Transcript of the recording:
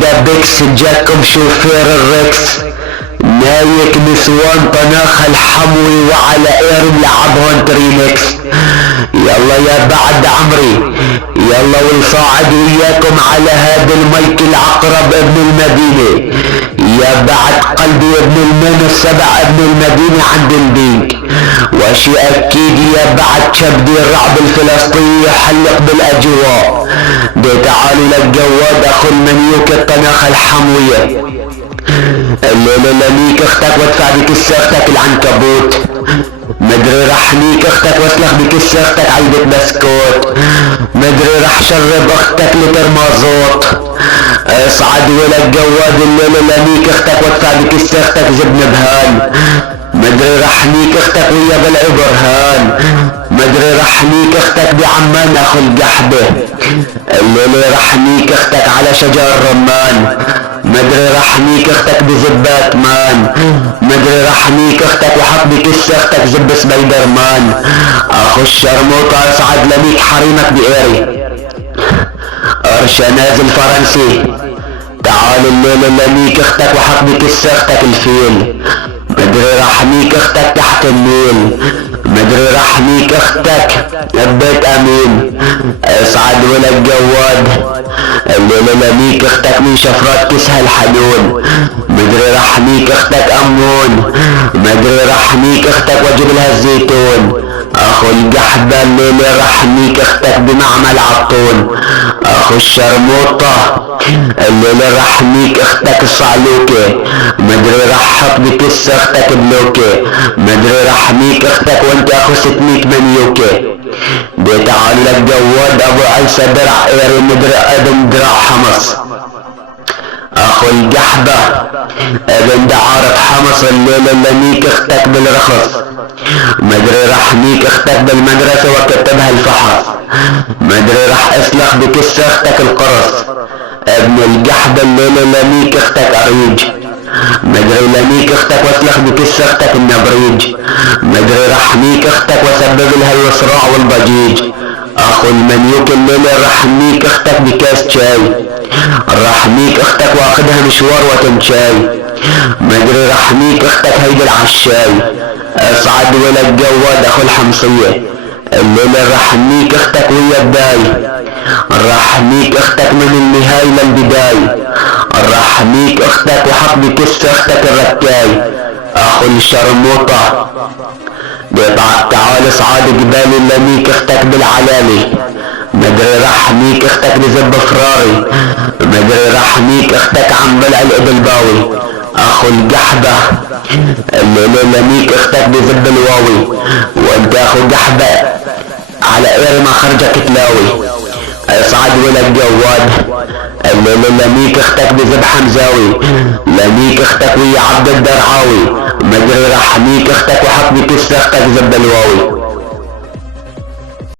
دبكس جاكم شوفير الركس نايك نسوان طناخ الحموي وعلى ايرم لعبهن تريمكس. يلا يا بعد عمري يلا والصاعد وياكم على هذا الميك العقرب ابن المدينة. يا بعد قلبي ابن المن السبع ابن المدينة عند البيك. وشي اكيد يا بعد شبدي الرعب الفلسطيني يحلق بالاجواء. دي تعالوا للجواد اخو المنيوك الطناخ الحموية. الليلة لميك اختك وادفع بكس اختك العنكبوت. مدري رح ليك اختك واسلخ بكس اختك علبة بسكوت. مدري رح شرب اختك لتر مازوت. اصعد ولا الجواد الليلة لميك اختك وادفع بكس اختك زبن بهان. مدري رح ليك اختك ويا بلع برهان. مدري رح ليك اختك بعمان اخو القحبة. الليلة رح ليك اختك على شجر الرمان. مدري رح ليك اختك بزبات مان. مدري رح ليك اختك وحط بكس اختك زب سبايدر مان. اخو الشرموطة اصعد لميك حريمك بقيري. ارشا نازل فرنسي تعال الليلة لميك اختك وحط بكس اختك الفيل. مدري رحميك اختك تحت النيل. مدري رحميك اختك ببيت امين. اصعد ولا الجواد الليلة لميك اختك من شفرات كسها الحنون. مدري رحميك اختك امون. مدري رحميك اختك واجيب لها الزيتون. اخو القحبة الليلة رحميك اختك بمعمل عطون. اخو الشرموطة الليلة رحميك اختك الصعلوكة. مدري رحط بكس اختك بلوكة. مدري رحميك اختك وانت اخو 600 منيوكة. دي تعال لك جواد ابو عيسى درع ايري مدري ابن درع حمص. اخو القحبة ابن دعارة حمص الليلة لميك اختك بالرخص. مدري رحميك اختك بالمدرسة وكتبها الفحص. مدري رح اسلخ بكس اختك القرص. ابن القحبة الليلة لميك اختك اريج. مدري لميك اختك واسلخ بكس اختك النبريج. مدري رحميك اختك وسبب لها الوصراع والضجيج. اخو المنيوك الليلة رحميك اختك بكاس شاي. رحميك اختك واخدها مشوار وتمشاي. مدري رحميك اختك هيدي العشاي. اصعد ولا الجواد اخو الحمصية الليلة رحميك اختك ويا الداي. رحميك اختك من النهاية للبداية. رحميك اختك وحط بكس اختك الركاي. اخو الشرموطة تعال اصعد جبال لميك اختك بالعلالي. مدري رحميك اختك بزب فراري. مدري رحميك اختك عم بلع الابلباوي. اخو القحبة الليلة لميك اختك بزب الواوي. وانت اخو قحبة على اير ما خرجك تلاوي. اصعد ولا الجواد الليلة لميك اختك بزب حمزاوي. لميك اختك ويا عبد الدرعاوي. مدري رحميك اختك وحط بكس اختك زب الواوي.